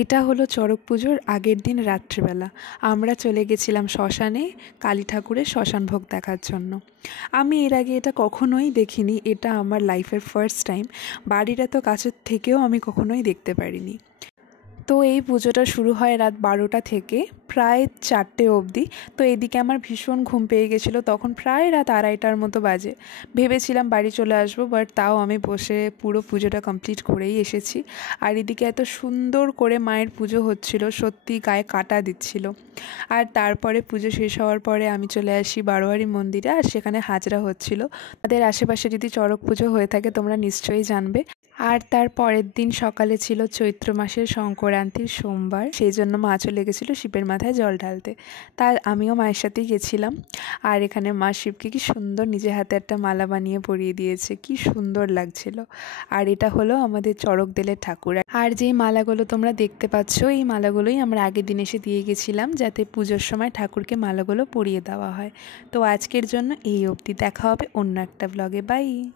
এটা হলো চড়ক পুজোর আগের দিন রাত্রিবেলা। আমরা চলে গেছিলাম শ্মশানে কালী ঠাকুরের শ্মশান ভোগ দেখার জন্য। আমি এর আগে এটা কখনোই দেখিনি, এটা আমার লাইফের ফার্স্ট টাইম। বাড়ির এত কাছের থেকেও আমি কখনোই দেখতে পারিনি। তো এই পুজোটা শুরু হয় রাত 12টা থেকে প্রায় 4টে অবধি। তো এদিকে আমার ভীষণ ঘুম পেয়ে গেছিলো, তখন প্রায় রাত 2:30টার মতো বাজে। ভেবেছিলাম বাড়ি চলে আসবো, বাট তাও আমি বসে পুরো পুজোটা কমপ্লিট করেই এসেছি। আর এদিকে এত সুন্দর করে মায়ের পুজো হচ্ছিল, সত্যি গায়ে কাঁটা দিচ্ছিল। আর তারপরে পুজো শেষ হওয়ার পরে আমি চলে আসি বারোয়ারি মন্দিরে, আর সেখানে হাজরা হচ্ছিল। তাদের আশেপাশে যদি চড়ক পুজো হয়ে থাকে তোমরা নিশ্চয়ই জানবে। আর তার পরের দিন সকালে ছিল চৈত্র মাসের সংক্রান্তির সোমবার, সেই জন্য মা চলে গেছিলো শিবের মাথায় জল ঢালতে। তাই আমিও মায়ের সাথেই গেছিলাম। আর এখানে মা শিবকে কি সুন্দর নিজের হাতে একটা মালা বানিয়ে পরিয়ে দিয়েছে, কি সুন্দর লাগছিল। আর এটা হলো আমাদের চড়কদেলের ঠাকুর। আর যেই মালাগুলো তোমরা দেখতে পাচ্ছ, এই মালাগুলোই আমরা আগের দিন এসে দিয়ে গেছিলাম, যাতে পুজোর সময় ঠাকুরকে মালাগুলো পরিয়ে দেওয়া হয়। তো আজকের জন্য এই অবধি, দেখা হবে অন্য একটা ব্লগে। বাই।